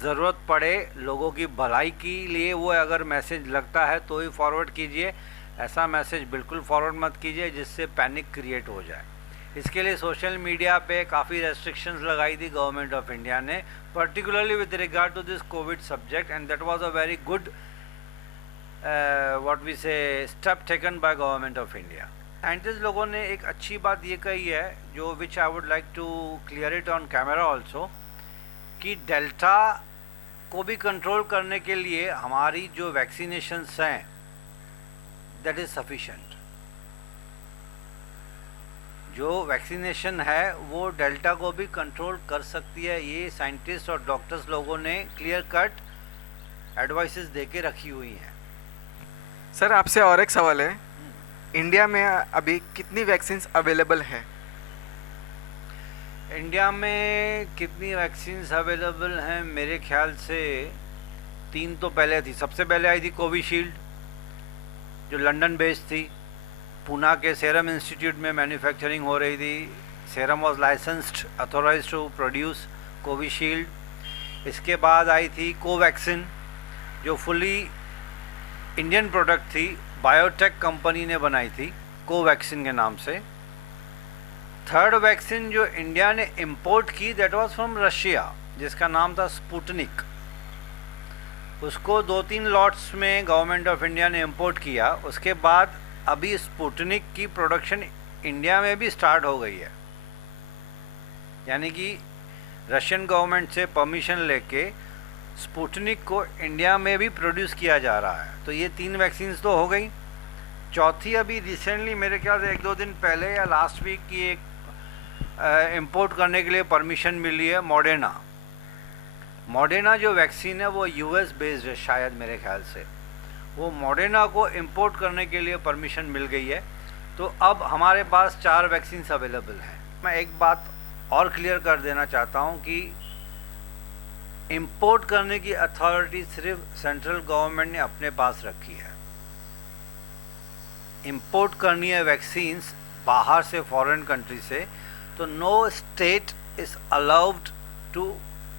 ज़रूरत पड़े लोगों की भलाई के लिए वो अगर मैसेज लगता है तो ही फॉरवर्ड कीजिए। ऐसा मैसेज बिल्कुल फॉरवर्ड मत कीजिए जिससे पैनिक क्रिएट हो जाए। इसके लिए सोशल मीडिया पे काफ़ी रेस्ट्रिक्शंस लगाई थी गवर्नमेंट ऑफ इंडिया ने, particularly with regard to this Covid subject, and that was a very good what we say step taken by government of India. Scientist लोगों ने एक अच्छी बात ये कही है जो which I would like to clear it on camera also, कि डेल्टा को भी कंट्रोल करने के लिए हमारी जो वैक्सीनेशंस हैं दैट इज़ सफिशेंट। जो वैक्सीनेशन है वो डेल्टा को भी कंट्रोल कर सकती है। ये साइंटिस्ट और डॉक्टर्स लोगों ने क्लियर कट एडवाइसेस दे के रखी हुई हैं। सर आपसे और एक सवाल है, इंडिया में अभी कितनी वैक्सीन्स अवेलेबल है? इंडिया में कितनी वैक्सीन्स अवेलेबल हैं? मेरे ख्याल से 3 तो पहले थी। सबसे पहले आई थी कोविशील्ड जो लंदन बेस्ड थी, पूना के सेरम इंस्टीट्यूट में मैन्युफैक्चरिंग हो रही थी। Serum was licensed authorized to produce Covishield. इसके बाद आई थी कोवैक्सिन जो फुली इंडियन प्रोडक्ट थी, बायोटेक कंपनी ने बनाई थी कोवैक्सिन के नाम से। थर्ड वैक्सीन जो इंडिया ने इंपोर्ट की दैट वाज फ्रॉम रशिया, जिसका नाम था स्पुतनिक। उसको 2-3 लॉट्स में गवर्नमेंट ऑफ इंडिया ने इंपोर्ट किया। उसके बाद अभी स्पुतनिक की प्रोडक्शन इंडिया में भी स्टार्ट हो गई है, यानी कि रशियन गवर्नमेंट से परमिशन लेके स्पुतनिक को इंडिया में भी प्रोड्यूस किया जा रहा है। तो ये 3 वैक्सीन्स तो हो गई। चौथी अभी रिसेंटली मेरे ख्याल से 1-2 दिन पहले या लास्ट वीक की एक इंपोर्ट करने के लिए परमिशन मिली है, मॉडर्ना। मॉडर्ना जो वैक्सीन है वो यूएस बेस्ड है शायद मेरे ख्याल से। वो मॉडर्ना को इंपोर्ट करने के लिए परमिशन मिल गई है। तो अब हमारे पास 4 वैक्सीन्स अवेलेबल हैं। मैं एक बात और क्लियर कर देना चाहता हूँ कि इंपोर्ट करने की अथॉरिटी सिर्फ सेंट्रल गवर्नमेंट ने अपने पास रखी है। इंपोर्ट करनी है वैक्सीन्स बाहर से, फॉरेन कंट्री से, तो no state is allowed to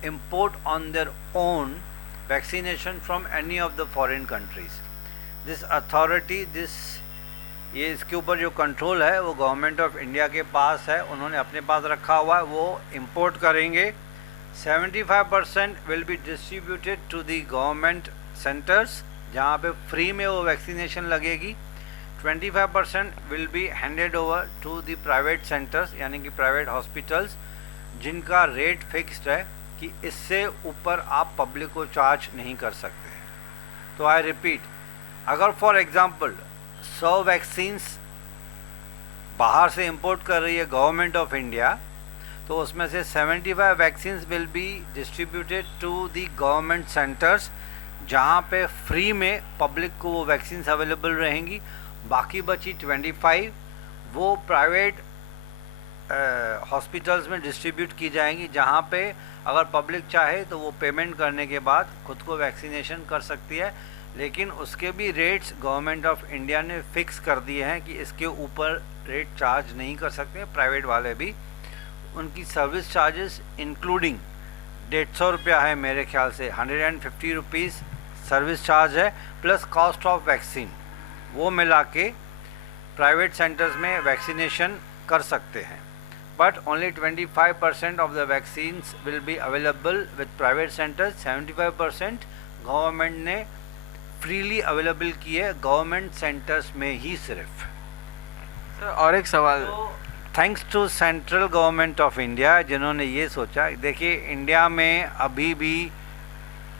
import on their own vaccination from any of the foreign countries. This authority, ये इसके ऊपर जो कंट्रोल है वो गवर्नमेंट ऑफ इंडिया के पास है, उन्होंने अपने पास रखा हुआ है। वो इंपोर्ट करेंगे। 75% will be distributed to the government centres जहाँ पे फ्री में वो वैक्सीनेशन लगेगी। 25% will be handed over to the private centres, यानी कि प्राइवेट हॉस्पिटल्स, जिनका रेट फिक्स्ड है कि इससे ऊपर आप पब्लिक को चार्ज नहीं कर सकते। तो आई रिपीट, अगर फॉर एग्जांपल 100 वैक्सीन्स बाहर से इंपोर्ट कर रही है गवर्नमेंट ऑफ इंडिया, तो उसमें से 75 vaccines will be distributed to the government centres, जहाँ पे फ्री में पब्लिक को वो वैक्सीन्स अवेलेबल रहेंगी। बाकी बची 25 वो प्राइवेट हॉस्पिटल्स में डिस्ट्रीब्यूट की जाएंगी, जहाँ पे अगर पब्लिक चाहे तो वो पेमेंट करने के बाद खुद को वैक्सीनेशन कर सकती है। लेकिन उसके भी रेट्स गवर्नमेंट ऑफ इंडिया ने फिक्स कर दिए हैं कि इसके ऊपर रेट चार्ज नहीं कर सकते प्राइवेट वाले भी। उनकी सर्विस चार्जेस इंक्लूडिंग 150 रुपया है मेरे ख्याल से, 150 रुपीज़ सर्विस चार्ज है, प्लस कॉस्ट ऑफ वैक्सीन, वो मिला के प्राइवेट सेंटर्स में वैक्सीनेशन कर सकते हैं। But only 25% of the vaccines will be available with private centres. 75% government ने फ्रीली अवेलेबल किए गवर्नमेंट सेंटर्स में ही सिर्फ। सर और एक सवाल, thanks to central government of India जिन्होंने ये सोचा। देखिए इंडिया में अभी भी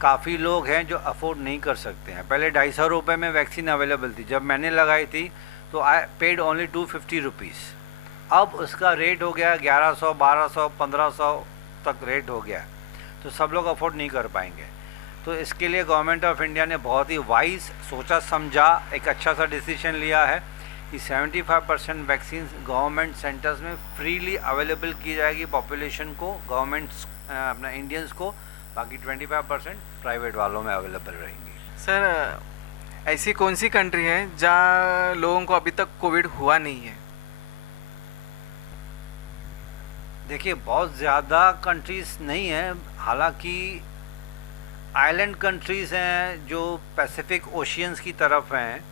काफ़ी लोग हैं जो अफोर्ड नहीं कर सकते हैं। पहले 250 रुपये में वैक्सीन अवेलेबल थी, जब मैंने लगाई थी तो आई पेड ओनली 250 रुपीज़। अब उसका रेट हो गया 1100, 1200, 1500 तक रेट हो गया, तो सब लोग अफोर्ड नहीं कर पाएंगे। तो इसके लिए गवर्नमेंट ऑफ इंडिया ने बहुत ही वाइज सोचा समझा एक अच्छा सा डिसीजन लिया है कि 75% वैक्सीन गवर्नमेंट सेंटर्स में फ्रीली अवेलेबल की जाएगी पॉपुलेशन को, गवर्नमेंट अपना इंडियंस को। बाकी 25% प्राइवेट वालों में अवेलेबल रहेंगी। सर ऐसी कौन सी कंट्री है जहाँ लोगों को अभी तक कोविड हुआ नहीं है? देखिए बहुत ज़्यादा कंट्रीज़ नहीं हैं, हालांकि आइलैंड कंट्रीज़ हैं जो पैसिफिक ओशियंस की तरफ हैं।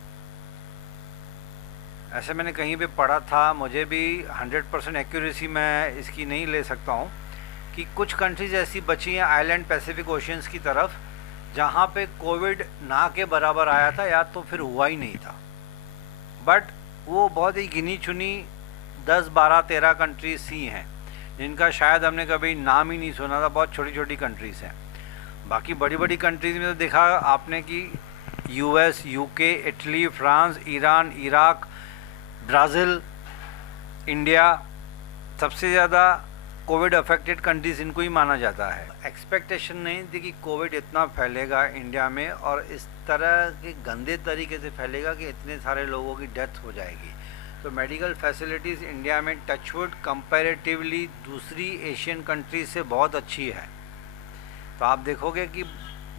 ऐसे मैंने कहीं पे पढ़ा था, मुझे भी 100% एक्यूरेसी मैं इसकी नहीं ले सकता हूँ, कि कुछ कंट्रीज़ ऐसी बची हैं आइलैंड पैसिफिक ओशियंस की तरफ जहाँ पे कोविड ना के बराबर आया था या तो फिर हुआ ही नहीं था। बट वो बहुत ही गिनी चुनी 10, 12, 13 कंट्रीज़ ही हैं जिनका शायद हमने कभी नाम ही नहीं सुना था। बहुत छोटी छोटी कंट्रीज़ हैं। बाकी बड़ी बड़ी कंट्रीज़ में तो देखा आपने कि US, UK, Italy, France, Iran, Iraq, Brazil, India, सबसे ज़्यादा कोविड अफेक्टेड कंट्रीज़ इनको ही माना जाता है। एक्सपेक्टेशन नहीं थी कि कोविड इतना फैलेगा इंडिया में और इस तरह के गंदे तरीके से फैलेगा कि इतने सारे लोगों की डेथ हो जाएगी। तो मेडिकल फैसिलिटीज़ इंडिया में टचवुड कंपैरेटिवली दूसरी एशियन कंट्रीज से बहुत अच्छी है। तो आप देखोगे कि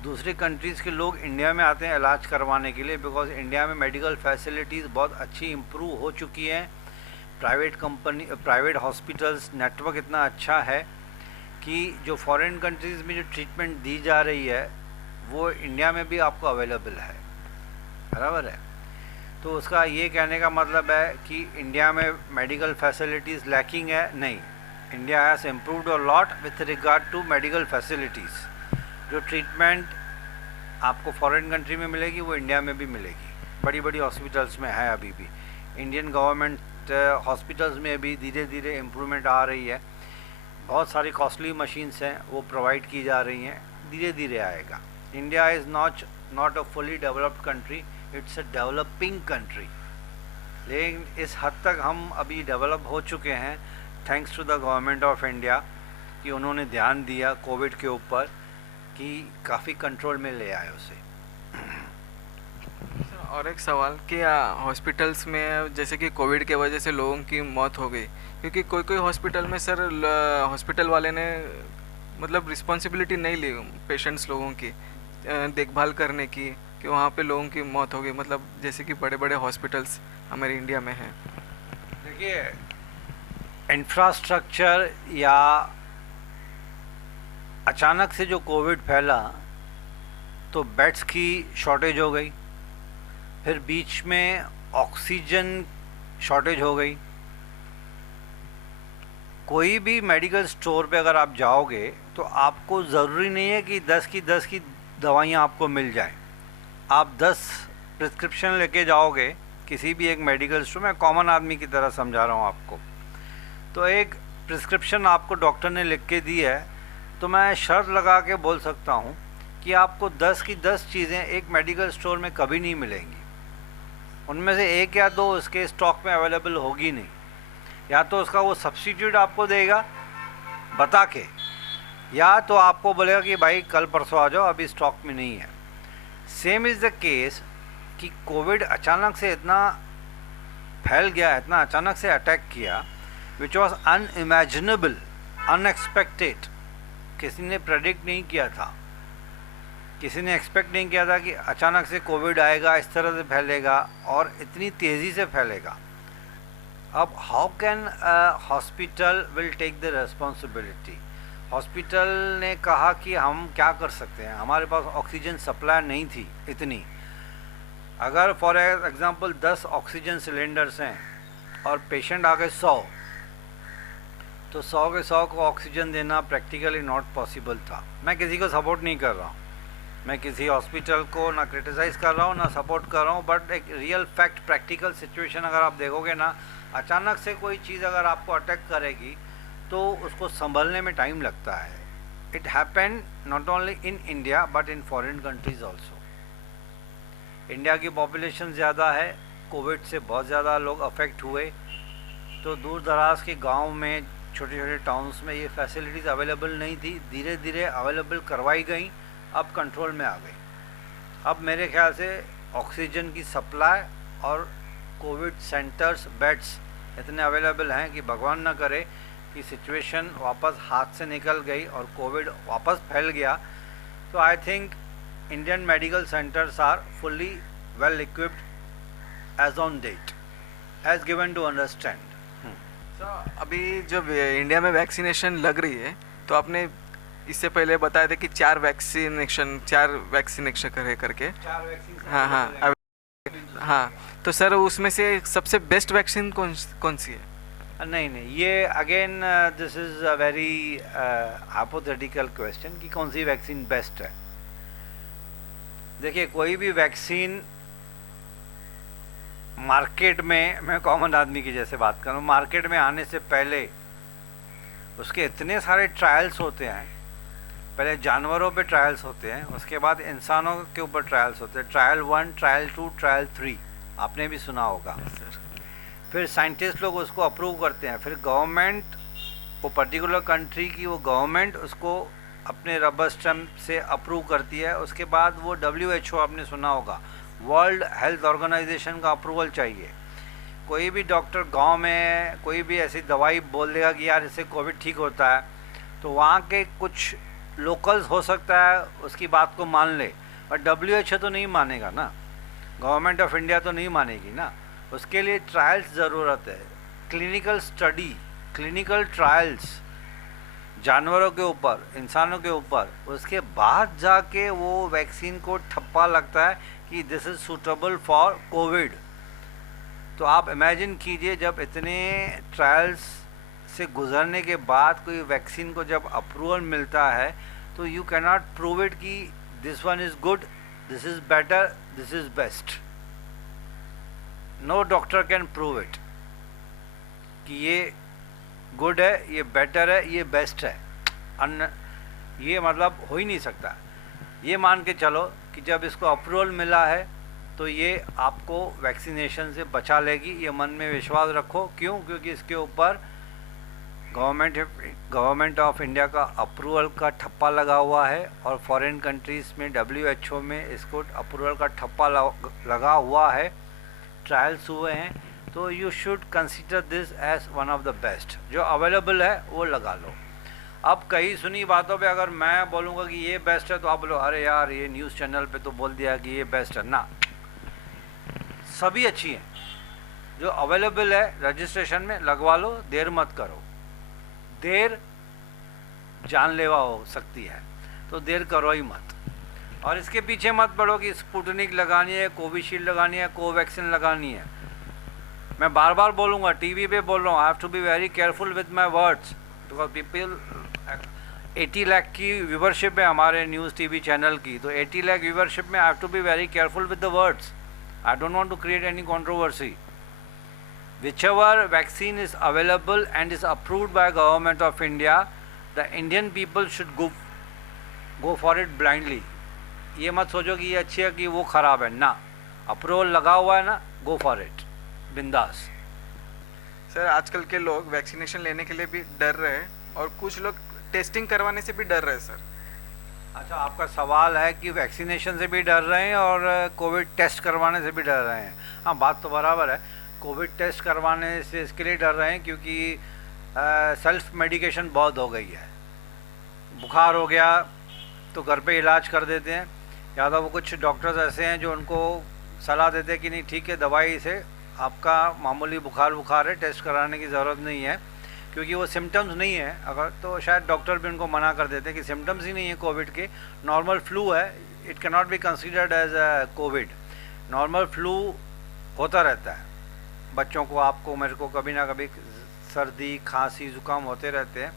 दूसरी कंट्रीज़ के लोग इंडिया में आते हैं इलाज करवाने के लिए, बिकॉज इंडिया में मेडिकल फैसिलिटीज़ बहुत अच्छी इम्प्रूव हो चुकी हैं। प्राइवेट हॉस्पिटल्स नेटवर्क इतना अच्छा है कि जो फॉरेन कंट्रीज़ में जो ट्रीटमेंट दी जा रही है वो इंडिया में भी आपको अवेलेबल है, बराबर है। तो उसका ये कहने का मतलब है कि इंडिया में मेडिकल फैसिलिटीज़ लैकिंग है, नहीं। India has improved a lot with regard to medical facilities. जो ट्रीटमेंट आपको फॉरेन कंट्री में मिलेगी वो इंडिया में भी मिलेगी। बड़ी बड़ी हॉस्पिटल्स में है अभी भी। इंडियन गवर्नमेंट हॉस्पिटल्स में भी धीरे धीरे इम्प्रूवमेंट आ रही है। बहुत सारी कॉस्टली मशीन्स हैं वो प्रोवाइड की जा रही हैं, धीरे धीरे आएगा। India is not a fully developed country, it's a developing country. लेकिन इस हद तक हम अभी डेवलप हो चुके हैं thanks to the government of India कि उन्होंने ध्यान दिया कोविड के ऊपर कि काफ़ी कंट्रोल में ले आए उसे। और एक सवाल कि हॉस्पिटल्स में जैसे कि कोविड के वजह से लोगों की मौत हो गई, क्योंकि कोई कोई हॉस्पिटल में सर हॉस्पिटल वाले ने मतलब रिस्पॉन्सिबिलिटी नहीं ली पेशेंट्स लोगों की देखभाल करने की, कि वहाँ पे लोगों की मौत हो गई, मतलब जैसे कि बड़े बड़े हॉस्पिटल्स हमारे इंडिया में हैं। देखिए इंफ्रास्ट्रक्चर या अचानक से जो कोविड फैला तो बेड्स की शॉर्टेज हो गई, फिर बीच में ऑक्सीजन शॉर्टेज हो गई। कोई भी मेडिकल स्टोर पे अगर आप जाओगे तो आपको ज़रूरी नहीं है कि 10 की दवाइयाँ आपको मिल जाएं। आप 10 प्रिस्क्रिप्शन लेके जाओगे किसी भी एक मेडिकल स्टोर में, कॉमन आदमी की तरह समझा रहा हूँ आपको, तो एक प्रिस्क्रिप्शन आपको डॉक्टर ने लिख के दी है तो मैं शर्त लगा के बोल सकता हूँ कि आपको 10 की 10 चीज़ें एक मेडिकल स्टोर में कभी नहीं मिलेंगी। उनमें से 1 या 2 उसके स्टॉक में अवेलेबल होगी नहीं। या तो उसका वो सब्स्टिट्यूट आपको देगा बता के, या तो आपको बोलेगा कि भाई कल परसों आ जाओ, अभी स्टॉक में नहीं है। सेम इज़ द केस कि कोविड अचानक से इतना फैल गया, इतना अचानक से अटैक किया, विच वॉज अनइमेजिनेबल, अनएक्सपेक्टेड। किसी ने प्रेडिक्ट नहीं किया था, किसी ने एक्सपेक्ट नहीं किया था कि अचानक से कोविड आएगा, इस तरह से फैलेगा और इतनी तेज़ी से फैलेगा। अब how can hospital will take the responsibility? Hospital ने कहा कि हम क्या कर सकते हैं, हमारे पास ऑक्सीजन सप्लाई नहीं थी इतनी। अगर फॉर एग्ज़ाम्पल 10 ऑक्सीजन सिलेंडर्स हैं और पेशेंट आ गए 100, तो 100 के 100 को ऑक्सीजन देना प्रैक्टिकली नॉट पॉसिबल था। मैं किसी को सपोर्ट नहीं कर रहा हूँ, मैं किसी हॉस्पिटल को ना क्रिटिसाइज़ कर रहा हूँ ना सपोर्ट कर रहा हूँ, बट एक रियल फैक्ट, प्रैक्टिकल सिचुएशन अगर आप देखोगे ना, अचानक से कोई चीज़ अगर आपको अटैक करेगी तो उसको संभलने में टाइम लगता है। It happen not only in India but in foreign countries also. India की पॉपुलेशन ज़्यादा है, कोविड से बहुत ज़्यादा लोग अफेक्ट हुए, तो दूर दराज के गांव में, छोटे छोटे टाउन्स में ये फैसिलिटीज़ अवेलेबल नहीं थी, धीरे धीरे अवेलेबल करवाई गई, अब कंट्रोल में आ गई। अब मेरे ख्याल से ऑक्सीजन की सप्लाई और कोविड सेंटर्स, बेड्स इतने अवेलेबल हैं कि भगवान न करे कि सिचुएशन वापस हाथ से निकल गई और कोविड वापस फैल गया, तो I think Indian medical centres are fully well equipped as on date, as given to understand. अभी जब इंडिया में वैक्सीनेशन लग रही है, तो आपने इससे पहले बताया था कि 4 वैक्सीनेशन करे करके। 4 वैक्सीन। हाँ, तो सर उसमें से सबसे बेस्ट वैक्सीन कौन सी है? नहीं, ये again this is a very hypothetical question कि कौन सी वैक्सीन बेस्ट है। देखिए, कोई भी वैक्सीन मार्केट में, मैं कॉमन आदमी की जैसे बात करूँ, मार्केट में आने से पहले उसके इतने सारे ट्रायल्स होते हैं। पहले जानवरों पे ट्रायल्स होते हैं, उसके बाद इंसानों के ऊपर ट्रायल्स होते हैं, ट्रायल 1, ट्रायल 2, ट्रायल 3, आपने भी सुना होगा। फिर साइंटिस्ट लोग उसको अप्रूव करते हैं, फिर गवर्नमेंट, वो पर्टिकुलर कंट्री की वो गवर्नमेंट उसको अपने रबर स्टैम्प से अप्रूव करती है। उसके बाद वो WHO, आपने सुना होगा, वर्ल्ड हेल्थ ऑर्गेनाइजेशन का अप्रूवल चाहिए। कोई भी डॉक्टर गांव में कोई भी ऐसी दवाई बोल देगा कि यार इससे कोविड ठीक होता है, तो वहाँ के कुछ लोकल्स हो सकता है उसकी बात को मान ले, पर WHO तो नहीं मानेगा ना, गवर्नमेंट ऑफ इंडिया तो नहीं मानेगी ना। उसके लिए ट्रायल्स ज़रूरत है, क्लिनिकल स्टडी, क्लिनिकल ट्रायल्स जानवरों के ऊपर, इंसानों के ऊपर। उसके बाद जाके वो वैक्सीन को ठप्पा लगता है कि this is suitable for Covid. तो आप इमेजिन कीजिए, जब इतने ट्रायल्स से गुजरने के बाद कोई वैक्सीन को जब अप्रूवल मिलता है, तो you can not prove it कि this one is good, this is better, this is best. No doctor can prove it कि ये गुड है, ये बेटर है, ये बेस्ट है। ये मतलब हो ही नहीं सकता। ये मान के चलो कि जब इसको अप्रूवल मिला है तो ये आपको वैक्सीनेशन से बचा लेगी, ये मन में विश्वास रखो। क्यों? क्योंकि इसके ऊपर गवर्नमेंट ऑफ इंडिया का अप्रूवल का ठप्पा लगा हुआ है, और फॉरेन कंट्रीज़ में WHO में इसको अप्रूवल का ठप्पा लगा हुआ है, ट्रायल्स हुए हैं। तो you should consider this as one of the best. जो अवेलेबल है वो लगा लो। अब कई सुनी बातों पे अगर मैं बोलूँगा कि ये बेस्ट है, तो आप बोलो अरे यार ये न्यूज़ चैनल पे तो बोल दिया कि ये बेस्ट है ना। सभी अच्छी हैं, जो अवेलेबल है रजिस्ट्रेशन में लगवा लो, देर मत करो। देर जानलेवा हो सकती है, तो देर करो ही मत। और इसके पीछे मत पड़ो कि स्पुतनिक लगानी है, कोविशील्ड लगानी है, कोवैक्सीन लगानी है। मैं बार बार बोलूँगा, टीवी पे बोल रहा हूँ, I have to be very careful with my words, because people 80 lakh की व्यूवरशिप है हमारे न्यूज़ टीवी चैनल की, तो 80 लाख व्यूवरशिप में I have to be very careful with the words. I don't want to create any controversy. Whichever vaccine is available and is approved by government of India, the Indian people should go for it blindly. ये मत सोचो कि ये अच्छी है कि वो ख़राब है ना। अप्रूवल लगा हुआ है ना, गो फॉर इट, बिंदास। सर आजकल के लोग वैक्सीनेशन लेने के लिए भी डर रहे हैं और कुछ लोग टेस्टिंग करवाने से भी डर रहे हैं सर। अच्छा, आपका सवाल है कि वैक्सीनेशन से भी डर रहे हैं और कोविड टेस्ट करवाने से भी डर रहे हैं। हाँ, बात तो बराबर है। कोविड टेस्ट करवाने से इसके लिए डर रहे हैं क्योंकि सेल्फ मेडिकेशन बहुत हो गई है। बुखार हो गया तो घर पे इलाज कर देते हैं, या तो वो कुछ डॉक्टर्स ऐसे हैं जो उनको सलाह देते हैं कि नहीं ठीक है, दवाई से आपका मामूली बुखार है, टेस्ट कराने की ज़रूरत नहीं है क्योंकि वो सिम्टम्स नहीं है। अगर तो शायद डॉक्टर भी उनको मना कर देते हैं कि सिम्टम्स ही नहीं है कोविड के, नॉर्मल फ्लू है, it can not be considered as Covid. Normal flu होता रहता है बच्चों को, आपको, मेरे को कभी ना कभी सर्दी खांसी ज़ुकाम होते रहते हैं।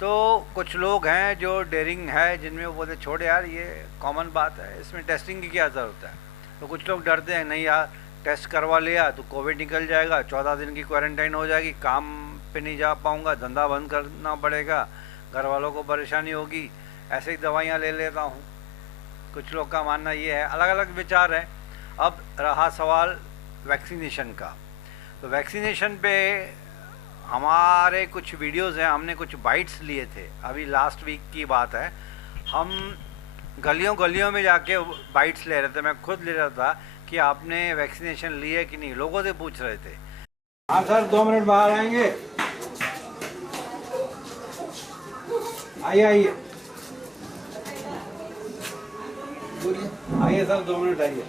तो कुछ लोग हैं जो डेयरिंग है, जिनमें वो बोलते छोड़े यार ये कॉमन बात है, इसमें टेस्टिंग की क्या ज़रूरत है। तो कुछ लोग डरते हैं, नहीं यार टेस्ट करवा लिया तो कोविड निकल जाएगा, 14 दिन की क्वारंटाइन हो जाएगी, काम पे नहीं जा पाऊँगा, धंधा बंद करना पड़ेगा, घर वालों को परेशानी होगी, ऐसे ही दवाइयाँ ले लेता हूँ। कुछ लोग का मानना ये है, अलग अलग विचार हैं। अब रहा सवाल वैक्सीनेशन का, तो वैक्सीनेशन पे हमारे कुछ वीडियोज़ हैं, हमने कुछ बाइट्स लिए थे, अभी लास्ट वीक की बात है। हम गलियों गलियों में जाके बाइट्स ले रहे थे, मैं खुद ले रहा था कि आपने वैक्सीनेशन ली है कि नहीं, लोगों से पूछ रहे थे। हाँ सर, 2 मिनट बाहर आएंगे। आइए आइए सर, 2 मिनट आइए।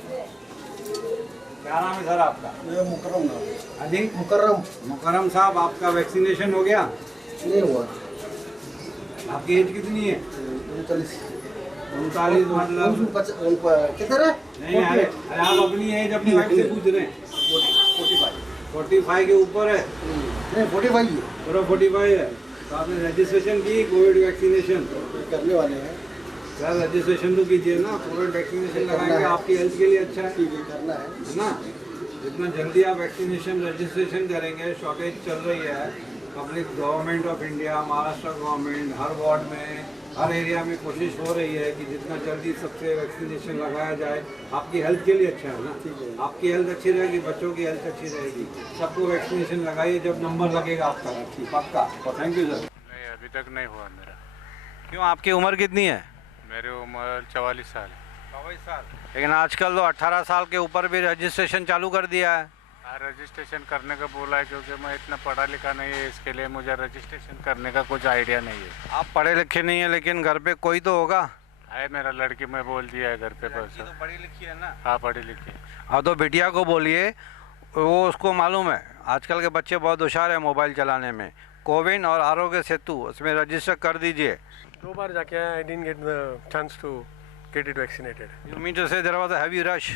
क्या नाम है सर आपका? मुकर्रम नाम। हाँ जी, मुकर्रम। मुकर्रम साहब, आपका वैक्सीनेशन हो गया? नहीं हुआ। आपकी एज कितनी है? 39। 39 मतलब किधर है? नहीं, अरे आप अपनी एज अपनी वाइफ से पूछ रहे हैं। 45 के ऊपर है? नहीं, 45 है। पूरा 45 है। तो आपने रजिस्ट्रेशन की कोविड वैक्सीनेशन करने वाले हैं सर? रजिस्ट्रेशन तो कीजिए ना, कोविड वैक्सीनेशन लगाएंगे, आपकी हेल्थ के लिए अच्छा है। ठीक है, करना है ना। जितना जल्दी आप वैक्सीनेशन रजिस्ट्रेशन करेंगे, शॉर्टेज चल रही है, public government of India, Maharashtra government her ward में, हर एरिया में कोशिश हो रही है कि जितना जल्दी सबसे वैक्सीनेशन लगाया जाए, आपकी हेल्थ के लिए अच्छा है ना। ठीक है। आपकी हेल्थ अच्छी रहेगी, बच्चों की हेल्थ अच्छी रहेगी, सबको वैक्सीनेशन लगाइए जब नंबर लगेगा आपका। ठीक, पक्का। Thank you sir. नहीं, अभी तक नहीं हुआ मेरा। क्यों, आपकी उम्र कितनी है? मेरी उम्र 44 साल है। 24 साल। लेकिन आजकल तो 18 साल के ऊपर भी रजिस्ट्रेशन चालू कर दिया है। रजिस्ट्रेशन करने का बोला है क्योंकि मैं इतना पढ़ा लिखा नहीं है, इसके लिए मुझे रजिस्ट्रेशन करने का कुछ आइडिया नहीं है। आप पढ़े लिखे नहीं है, लेकिन घर पे कोई तो होगा। है मेरा लड़की, मैं बोल दिया है घर पे। लड़की तो पढ़ी लिखी है ना? हाँ, पढ़ी लिखी। हाँ, तो बिटिया को बोलिए, वो उसको मालूम है, आजकल के बच्चे बहुत होशियार है मोबाइल चलाने में। कोविन और आरोग्य सेतु, उसमें रजिस्टर कर दीजिए। 2 बार जाके आया, I didn't get the chance to get it vaccinated. You mean to say there was a heavy rush?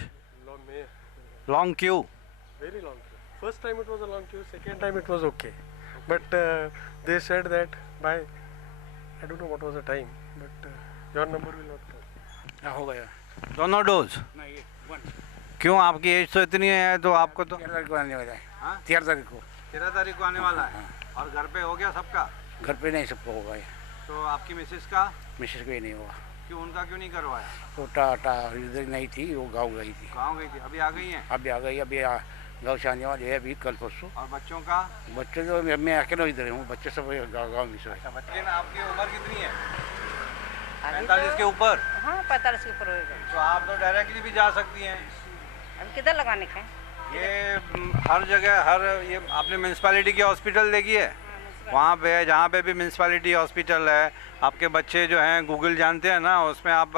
Long queue? Very long queue. First time it was a long queue, second time it was okay. But they said that by, I don't know what was the time, but your number will not come. हो गया दोनों डोज? नहीं, 1 क्यों, आपकी एज तो इतनी है तो आपको तो 13 तारीख को आने वाला है। हाँ? 13 तारीख को। 13 तारीख को आने वाला है। और घर पे हो गया सबका? घर पे नहीं सबको होगा। तो आपकी मिसेस का? मिसेस को ही नहीं हुआ। क्यों, उनका क्यों नहीं करवाया? वो टाटा इधर नहीं थी, वो गाँव गई थी। गाँव गई थी, अभी आ गई हैं? अभी आ गई, अभी गाँव से आने वाले है अभी कल परसों। और बच्चों का? बच्चे जो मैं अकेला इधर हूँ, बच्चे सब गाँव में से। लेकिन आपकी उम्र कितनी है? 45 के ऊपर? हाँ, 45 के ऊपर होगा। तो आप तो डायरेक्टली भी जा सकती हैं। अब किधर लगाने का है? ये हर जगह, हर ये आपने म्यूनसिपैलिटी की हॉस्पिटल देखी है? वहाँ पे है, जहाँ पे भी म्यूनसिपैलिटी हॉस्पिटल है, आपके बच्चे जो हैं गूगल जानते हैं ना, उसमें आप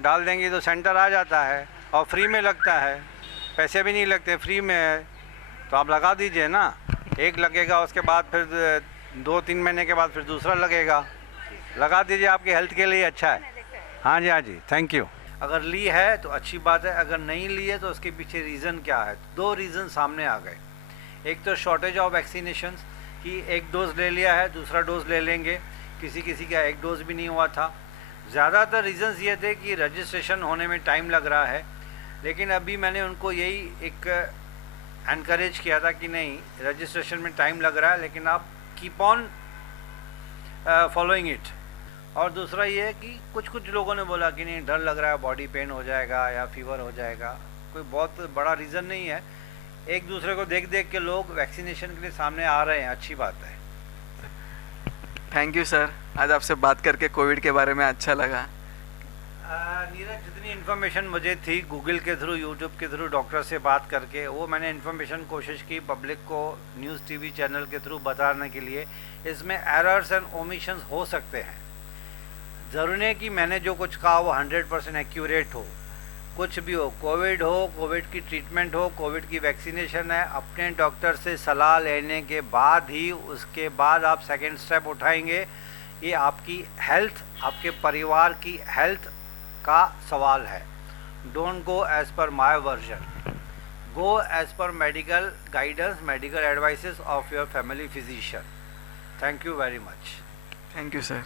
डाल देंगे तो सेंटर आ जाता है और फ्री में लगता है, पैसे भी नहीं लगते, फ्री में है। तो आप लगा दीजिए ना, एक लगेगा, उसके बाद फिर 2-3 महीने के बाद फिर दूसरा लगेगा। लगा दीजिए, आपकी हेल्थ के लिए अच्छा है। हाँ जी, हाँ जी, थैंक यू। अगर ली है तो अच्छी बात है, अगर नहीं ली है तो उसके पीछे रीज़न क्या है? 2 रीज़न सामने आ गए। एक तो शॉर्टेज ऑफ वैक्सीनेशन कि 1 डोज ले लिया है, दूसरा डोज ले लेंगे, किसी किसी का 1 डोज भी नहीं हुआ था। ज़्यादातर रीज़न्स ये थे कि रजिस्ट्रेशन होने में टाइम लग रहा है, लेकिन अभी मैंने उनको यही एक एनकरेज किया था कि नहीं, रजिस्ट्रेशन में टाइम लग रहा है लेकिन आप कीप ऑन फॉलोइंग इट। और दूसरा ये है कि कुछ लोगों ने बोला कि नहीं, डर लग रहा है, बॉडी पेन हो जाएगा या फीवर हो जाएगा। कोई बहुत बड़ा रीज़न नहीं है, एक दूसरे को देख देख के लोग वैक्सीनेशन के लिए सामने आ रहे हैं, अच्छी बात है। थैंक यू सर, आज आपसे बात करके कोविड के बारे में अच्छा लगा। नीरज, जितनी इन्फॉर्मेशन मुझे थी गूगल के थ्रू, यूट्यूब के थ्रू, डॉक्टर से बात करके, वो मैंने इन्फॉर्मेशन कोशिश की पब्लिक को न्यूज़ टीवी चैनल के थ्रू बताने के लिए। इसमें एरर्स एंड ओमिशंस हो सकते हैं, ज़रूरी नहीं कि मैंने जो कुछ कहा वो 100% एक्यूरेट हो। कुछ भी हो, कोविड हो, कोविड की ट्रीटमेंट हो, कोविड की वैक्सीनेशन है, अपने डॉक्टर से सलाह लेने के बाद ही उसके बाद आप सेकेंड स्टेप उठाएंगे। ये आपकी हेल्थ, आपके परिवार की हेल्थ का सवाल है। Don't go as per my version, go as per medical guidance, medical advices of your family physician. Thank you very much. Thank you sir.